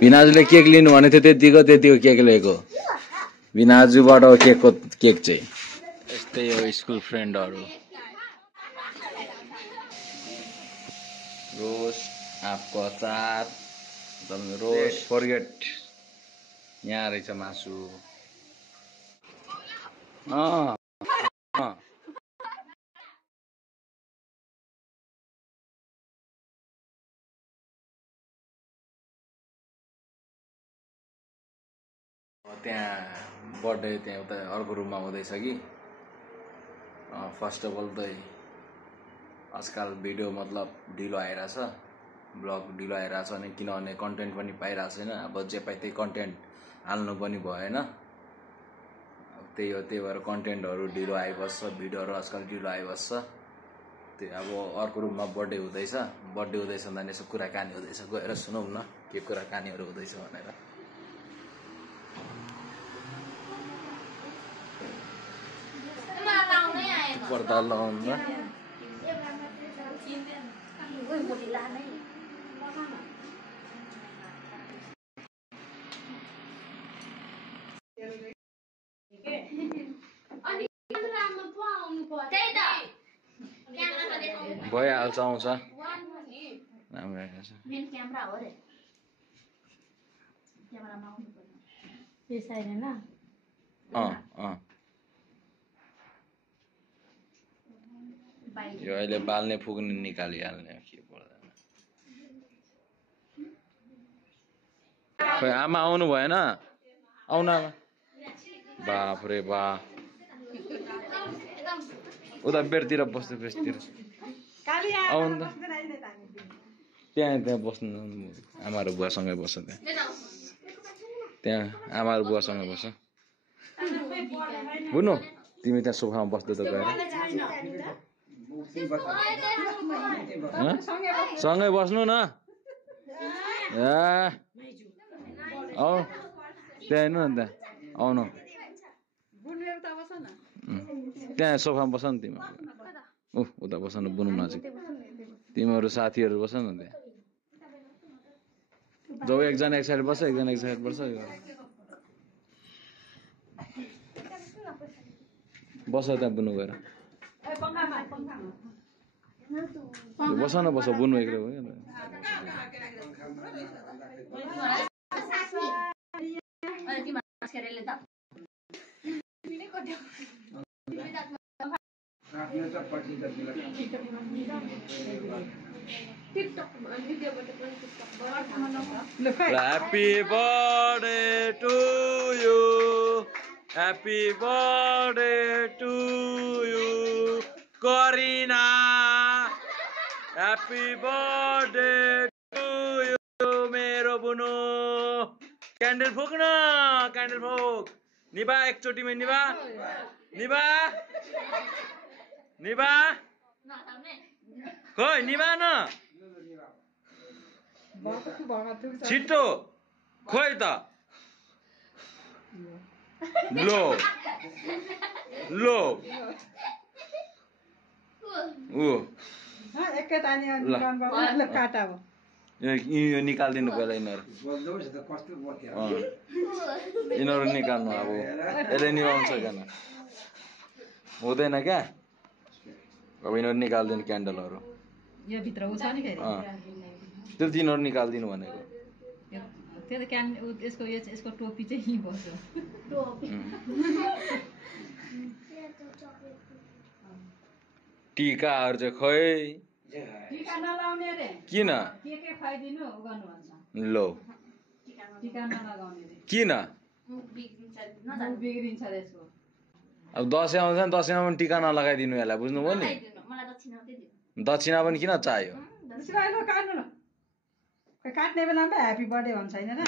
भिनाजुले cake लिनु भनेको थियो त्यतिको केक ल्याएको भिनाजुबाट केक चाहिँ यस्तै हो स्कुल फ्रेन्डहरू रोज आँपको अचार रोज फर्गेट यहाँ रहेछ मासु त्यहाँ बर्थडे त्यहाँ उता अर्को रुममा हुँदैछ कि फर्स्ट अफ अल त आजकल भिडियो मतलब ढिलो आइरहेछ ब्लग ढिलो आइरहेछ अनि किनभने कन्टेन्ट पनि पाइरहेको छैन अब जे पाइ त्यही कन्टेन्ट हाल्नु पनि भएन त्यही हो त्यही भएर कन्टेन्टहरू ढिलो आइबस्छ भिडियोहरू आजकल ढिलो आइबस्छ त्यही अब अर्को रुममा बर्थडे हुँदैछ भन्दा यसो कुराकानी हुँदैछ गएर सुनौँ न के कुराकानीहरू हुँदैछ भनेर पर्दा लगाउनु भइहाल्छ आउँछ यो अहिले बाल्ने फुक्ने निकालिहाल्ने के पर्दैन खोइ आमा आउनु भएन आउनु आमा बाफ रे बा उता बेडतिर बस्नु बेसतिर आउनु त त्यहाँ बस्नु आमाहरू बुवासँगै बस्छ त्यहाँ आमाहरू बुवासँगै बस्छ बुनु तिमी त्यहाँ सोफामा बस्दै त गएर सँगै बस्नु न आऊ त्यहाँ हेर्नु न त्यहाँ आउनु त्यहाँ सोफामा बस्छ नि तिमी उता बस्छ न बुनु नजिक तिमीहरू साथीहरू बस्छ न त्यहाँ जाऊ एकजना एक साइड बस्छ एकजना एक साइड बस्छ बस्छ त्यहाँ बुनु गएर बस न बस बुनु एक्लै भयो Happy birthday to you. Happy birthday to you, Corina. Happy birthday to you, मेरो बुनु. क्यान्डल फुक्न क्यान्डल फुक निभा एकचोटि में निभा निभा निभा खोइ निभा न छिटो खोइ त लो लो यो निकालिदिनु पहिला यिनीहरू निकाल्नु अब यसले निभाउनु सकेन हुँदैन क्या अब यिनीहरू निकालिदिनु क्यान्डलहरू त्यो तिनीहरू निकालिदिनु भनेको त्यो त यसको टोपी चाहिँ यही बस्छ टीकाहरू चाहिँ खै टीका नलाउने रे किन के खाइदिनु गर्नु भन्छ लो टीका नलाउने रे किन मुख बिग्रिन्छ त्यसको अब दसैँ आउँछ नि दसैँमा पनि टीका नलगाइदिनु यसलाई बुझ्नुभयो नि दक्षिणा पनि किन चाहियो काट्ने बेलामा ह्यापी बर्थडे भन्छ हैन र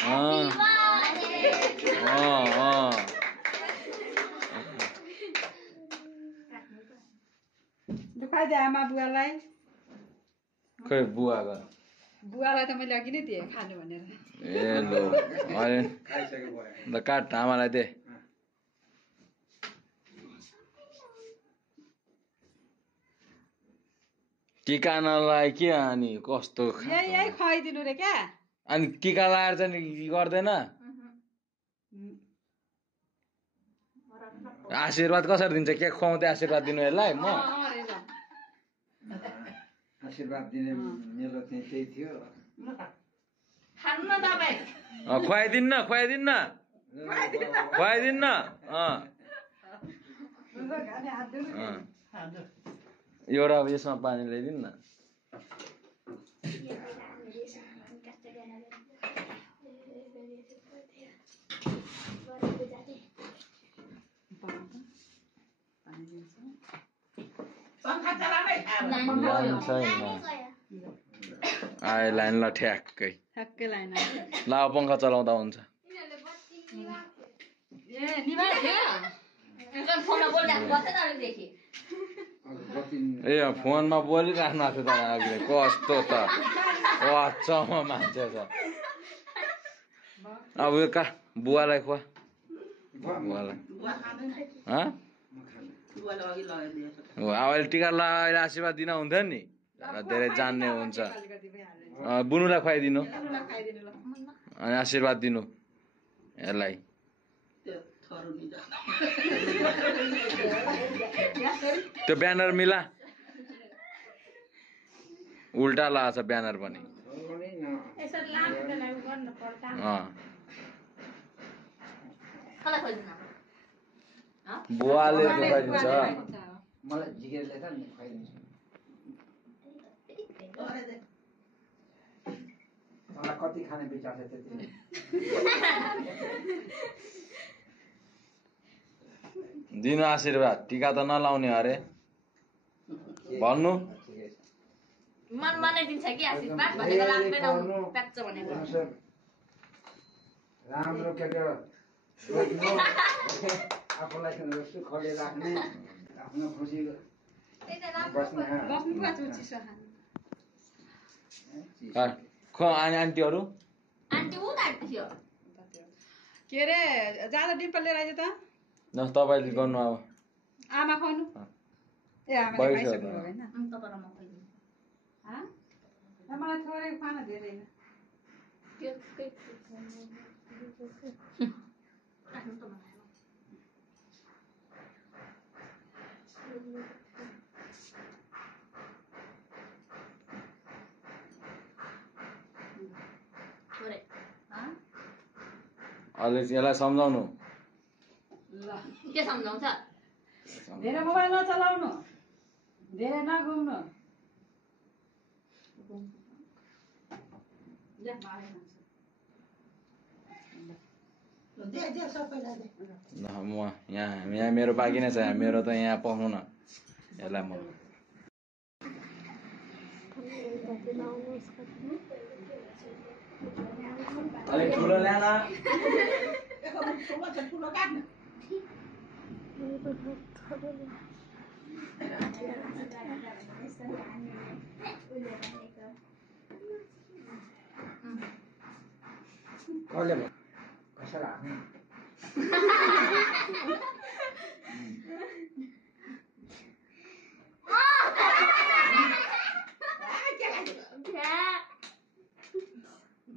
दुखाइदे आमा बुवालाई खै बुवालाई त मैले अघि नै दिएँ खानु भनेर ए लो ल काट आमालाई दे टिका नलाए के अनि कस्तो यही खुवाइदिनु रे क्या अनि टिका लाएर चाहिँ गर्दैन आशीर्वाद कसरी दिन्छ के खुवाउँदै आशीर्वाद दिनु यसलाई म आशीर्वाद दिने मेरो चाहिँ त्यही थियो खुवाइदिन्न एउटा यसमा पानी ल्याइदिनु न आए लाइन ल ठ्याक्कै लाइन ल पङ्खा चलाउँदा हुन्छ ए फोनमा बोलिराख्नु थियो त अघि कस्तो त वाचमा मान्छे छ अब यो का बुवालाई खुवा बुवालाई अहिले टिका लगाएर आशीर्वाद दिन हुन्थ्यो नि धेरै जान्ने हुन्छ बुनुलाई खुवाइदिनु अनि आशीर्वाद दिनु यसलाई त्यो ब्यानर मिला उल्टा लगाएको छ ब्यानर पनि बुवाले खुवाइदिन्छ मलाई झिकेरले त नि खुवाइदिन्छु मलाई कति खाने विचार छ त्यति दिनु आशीर्वाद टिका त नलाउने अरे भन्नु मनमा नै दिन्छ कि आशीर्वाद भनेको लाग्दैन प्याच्च भनेको राम्रो केटो आफूलाई सुखले राख्ने आफ्नो खुसी आन्टीहरू आन्टी उ दाटी थियो के अरे जाँदा डिम्पल लिएर आइज त तपाईँले गर्नु अब आमा खुवाउनु ए आमाले खाइसक्नु भयो हैन मलाई थोरै खाना धेरै अहिले यसलाई सम्झाउनु के सम्झाउँछ धेरै मोबाइल नचलाउनु धेरै नघुम्नु म यहाँ मेरो बाँकी नै छ मेरो त यहाँ पाउनु न यसलाई म अलिक ठुलो ल्यान कसले कसरी हाल्ने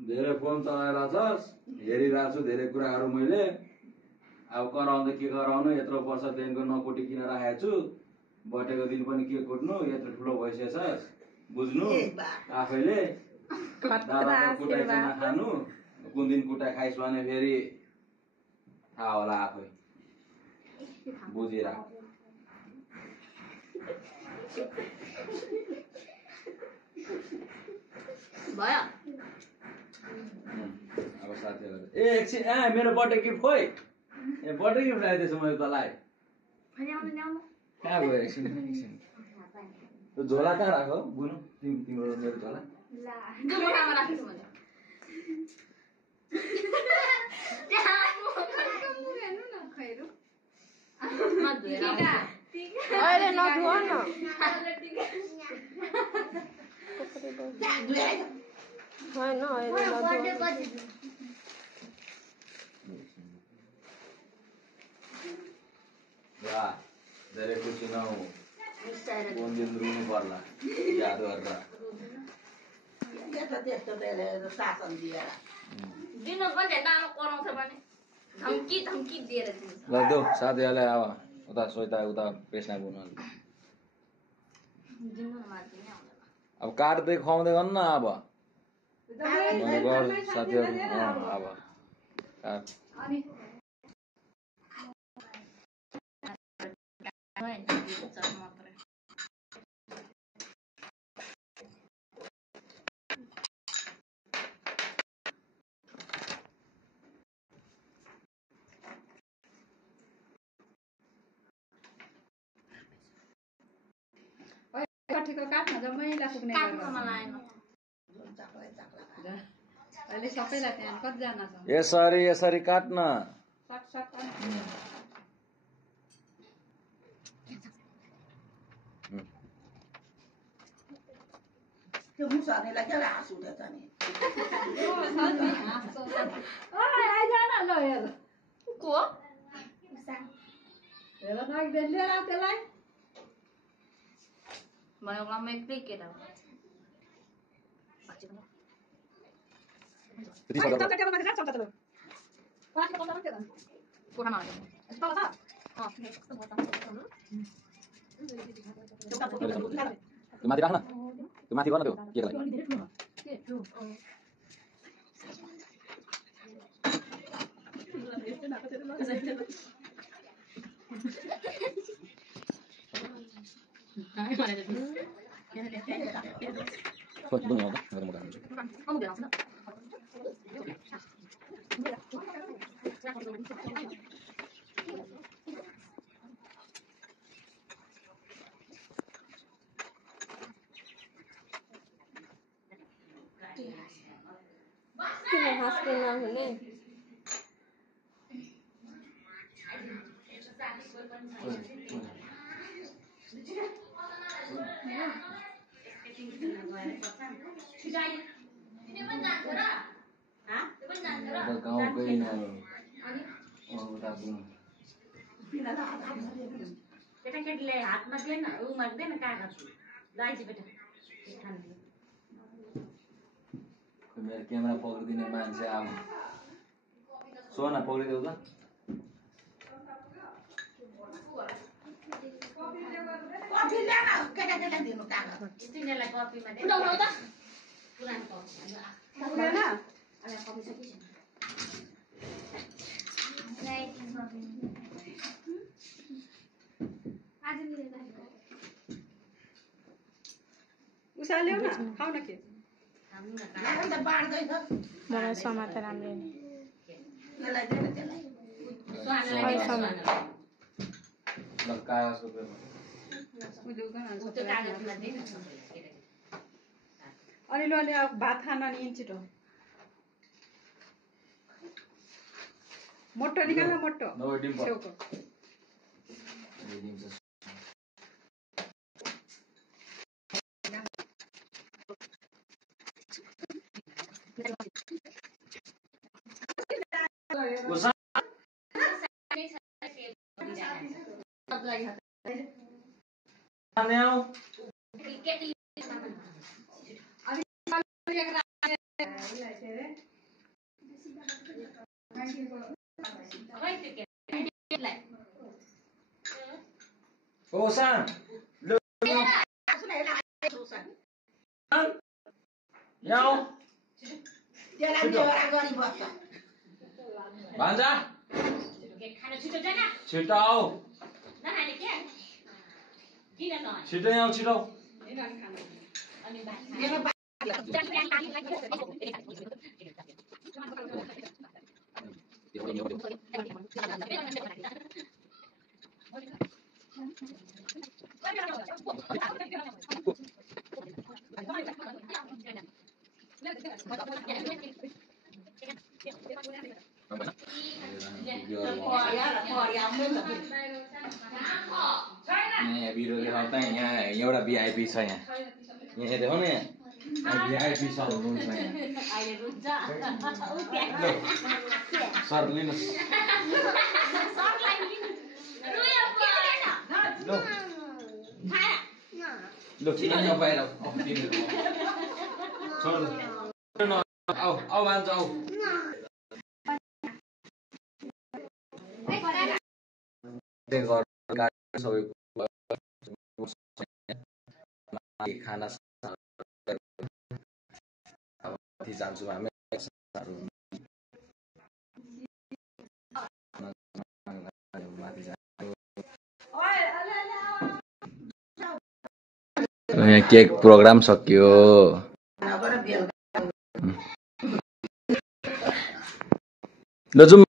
धेरै फोन चलाइरहेको छस् हेरिरहेको छु धेरै कुराहरू मैले अब कराउँदा के गराउनु यत्रो वर्षदेखिको नकुटी किन राखेको छु बटेको दिन पनि के कुट्नु यत्रो ठुलो भइसकेछस् बुझ्नु आफैले दादाको कुटाइ चाहिँ नखानु कुन दिन कुटाइ खाइस् भने फेरि थाहा होला आफै बुझिराख भयो अब साथीहरु ए एकछिन मेरो बर्थडे गिफ्ट खोइ ए बर्थडे गिफ्ट ल्याइदिएछु मैले तँलाई कहाँ गयो एकछिन त्यो झोला कहाँ राखौ बुनु तिम्रो मेरो झोला अहिले नधुवा न होइन अहिले नधुवा धेरै खुसी नहौ दिन रुनु पर्ला याद गरेर शासन दिएर दिनु पनि नाम कराउँछ भने धम्की दिएर दिन्छ ल देऊ साथीहरूलाई अब उता सोइता उता पेस्ना गुन दिनु मार्दिने आउँदैन अब काट्दै खुवाउँदै गर्नु न अब गर साथीहरू अब काट अनि मात्रै कठीको काट्न जम्मैलाई पुग्ने काट्न मलाई आएन अहिले सबैलाई त्यहाँ कतिजना छ यसरी यसरी काट्न सक सक त्यो मुसानेलाई क्या हाँस उठेछ नि आइजान ल हेर को हेर नगदेन लिएर आऊ त्यसलाई भयो म एक्लै केटा हो कोठामा माथि राख्न त्यो माथि गर्न त्यो केकलाई किन हाँस्नु नहुने गाउँकै केटाकेटीले हातमा दिएन उमा दिएन कागज लाइज बेटा मेरो क्यामेरा पक्रिदिने मान्छे अब सोना पक्रिदेऊ त कफी ल्यान केटाकेटीलाई दिनु कागज तिनीहरूलाई कफीमा उठाउनु त पुरानो कफी पुगेन अनि कफी सकिन्छ उसा ल्याउ न खाऊ न के त बाँड्दैछ मलाई समातेर राम्रो त्यसलाई दिएर त्यसलाई कागजको पेपर अनि ल अब भात खान नि छिटो मोटो निकाल न मोटो नभए डिम्पल छेउको भान्जा छिटो जान छिटो आऊ नखाने के किन नखाने छिटो आऊ छिटो अनि यहाँ भिडियो देखाउँदा यहाँ एउटा भिआइपी छ यहाँ देखो न यहाँ भिआइपी सर हुनुहुन्छ यहाँ सर लिनुहोस् सरलाई लिनु लो किन बाहिर छोड आऊ आऊ भान्जा आऊ खाना जान्छौँ हामी यहाँ केक प्रोग्राम सकियो ल जाउँ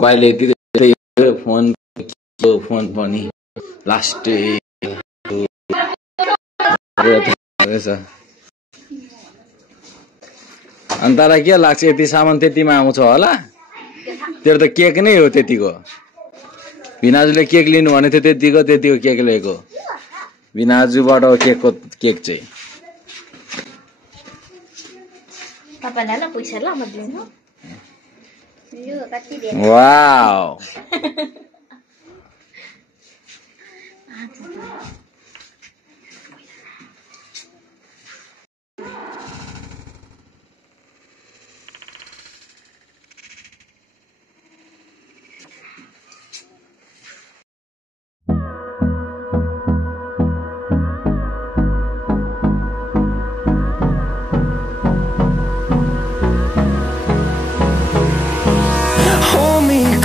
कहिले यति फोन पनि लास्टै अनि तँलाई के लाग्छ यति सामान त्यतिमा आउँछ होला तेरो त केक नै हो त्यतिको भिनाजुले केक लिनु भने थियो त्यतिको केक ल्याएको भिनाजुबाट केक चाहिँ तपाईलाई ल पैसा ल म दिन्छु यो कति they wow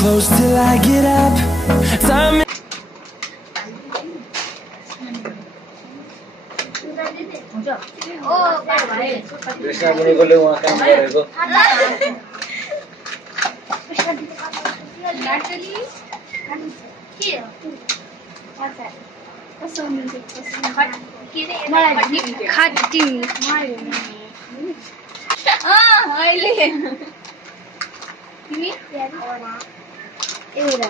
Close till I get up. Time कृष्णमुनिकोले उहाँ काम गरेको एउटा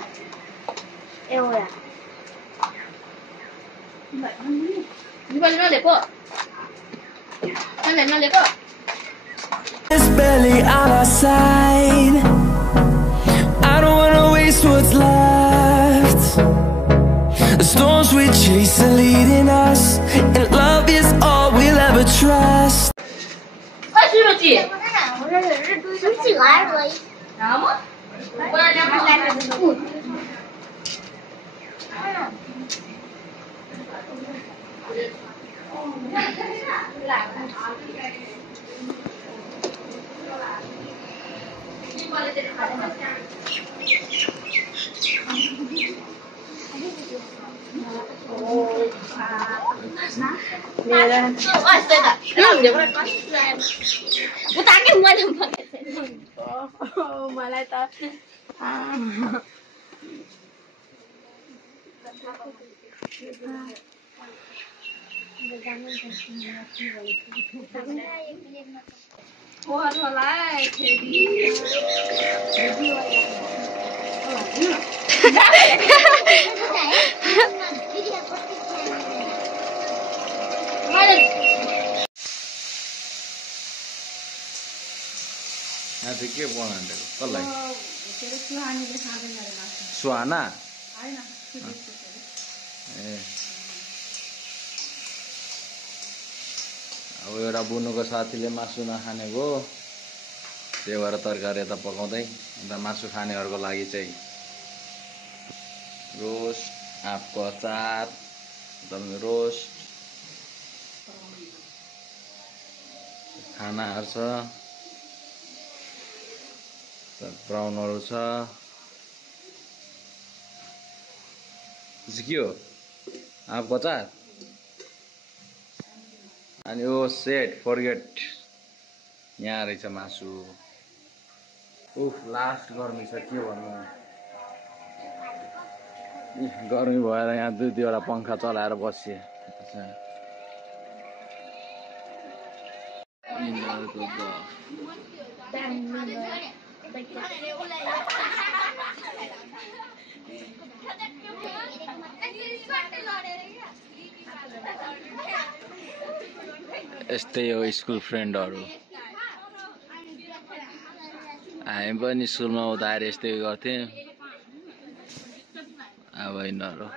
is barely on our side. I don't wanna waste what's left. The storms we chase are leading us, and love is all we'll ever trust. मलाई त यहाँ चाहिँ के बनाएको कसलाई सुहाना ए अब एउटा बुनुको साथीले मासु नखानेको त्यही भएर तरकारी यता पकाउँदै अन्त मासु खानेहरूको लागि चाहिँ रोस्ट आँपको अचार एकदम रोस्ट खानाहरू छ ब्राउनहरू छ के हो आँपको अचार अनि यो सेट फर्गेट यहाँ रहेछ मासु उफ लास्ट गर्मी छ के भन्नु गर्मी भएर यहाँ दुई दुईवटा पङ्खा चलाएर बसिए यस्तै हो स्कुल फ्रेन्डहरु हामी पनि स्कुलमा हुँदाखेरि यस्तै गर्थ्यौं अब यिनीहरु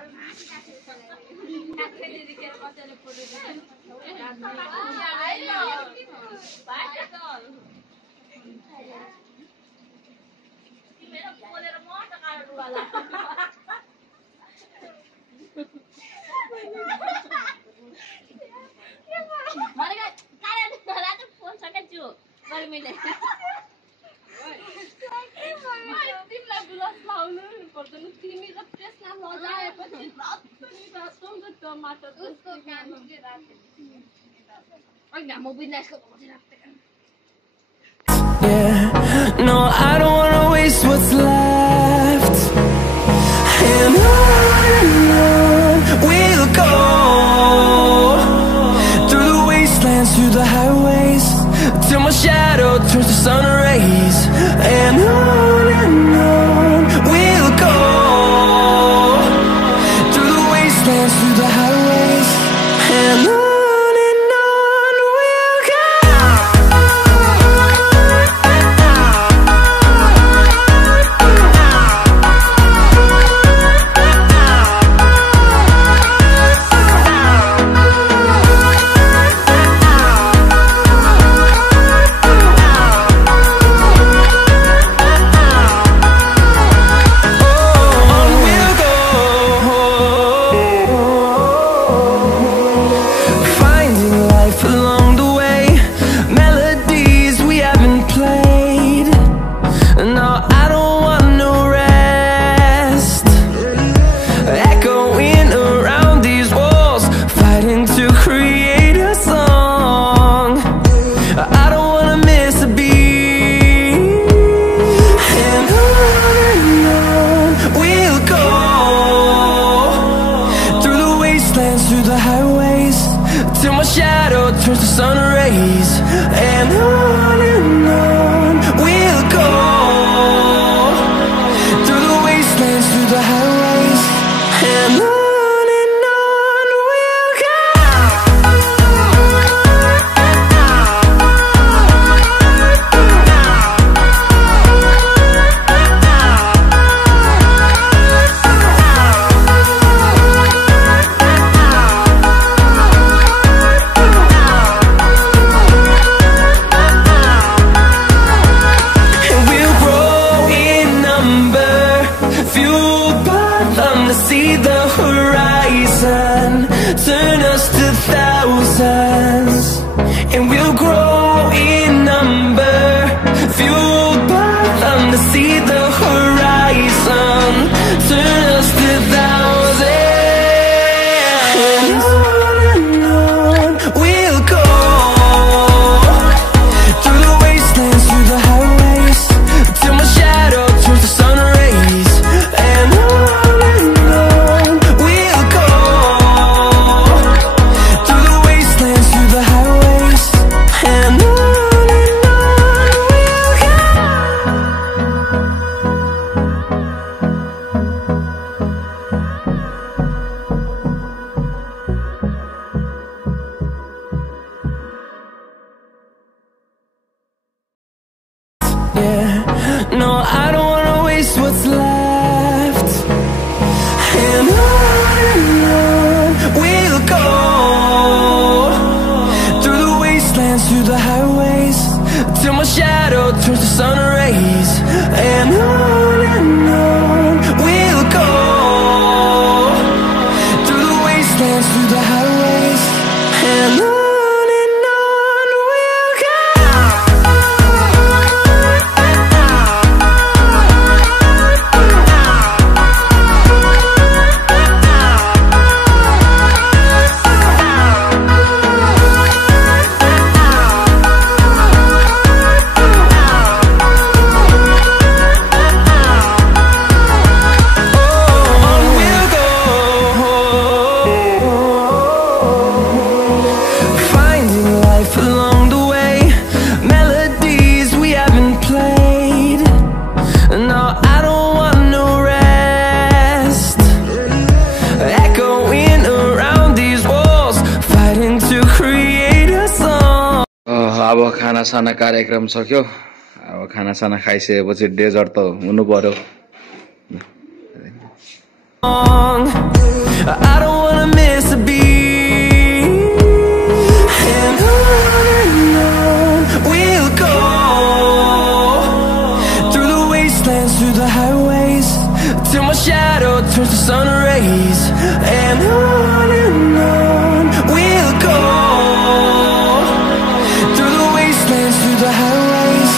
Yeah, no, I don't wanna waste what's left. And on we'll go, through the wastelands, through the highways, till my shadow turns to sun rays. And on we'll go, through the wastelands, through the highways, and on. Through the highways, till my shadow turns to sun rays. And on we'll go, through the wastelands, through the highways, and on we'll go. See the horizon, turn us to thousands, and we'll grow in number, fueled by them. To see the horizon, turn us to thousands, and on we'll go, through the wastelands, through the highways, till my shadow turns to sun rays. And no, I don't wanna waste what's left. And on we'll go, through the wastelands, through the highways, till my shadow turns to sun rays. And on we'll go, through the wastelands, through the highways, and on. अब खानासाना कार्यक्रम सक्यो। अब खानासाना खाइसकेपछि desert त हुनु पर्यो। I don't wanna miss a beat. And on we'll go, through the wastelands, through the highways, till my shadow turns to sun rays. And on we'll go, through the wastelands, through the highways,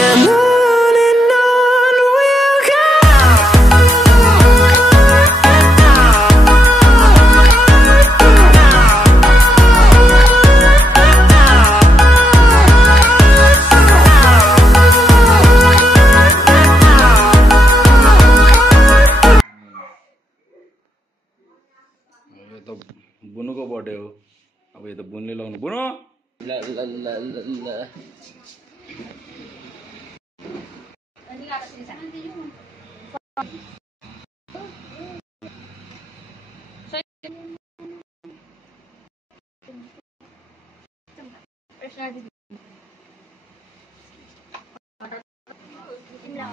and on we'll go. यो त बुनुको birthday हो। अब यो त बुनले लाउनु। बुनु ल ल ल ल ल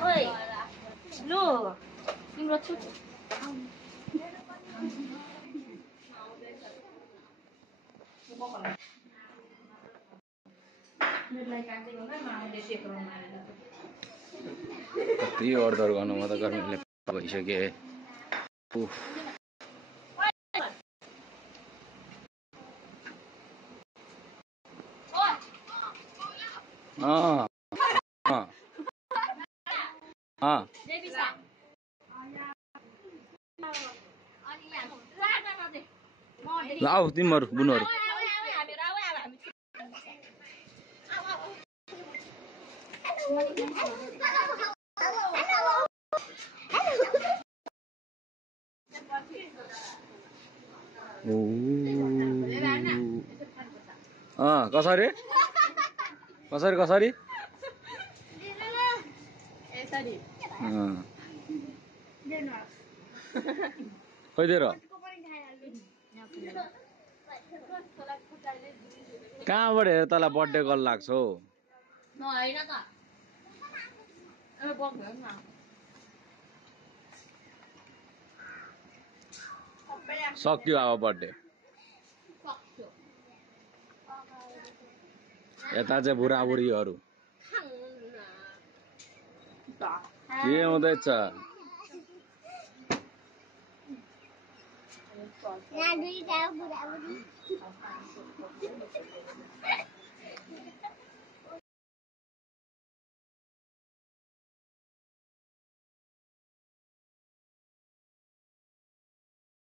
ओइ लु तिम्रो छु कति अर्डर गर्नु म त गर्मीले भइसके। उफ ल आऊ तिमीहरू बुनुहरू। कसरी कसरी कसरी खोइदिएर कहाँबाट हेर तँलाई बर्थडे कल लाग्छ हौ। सक्यो अब बर्थडे। यता चाहिँ बुढाबुढीहरू के हुँदैछ?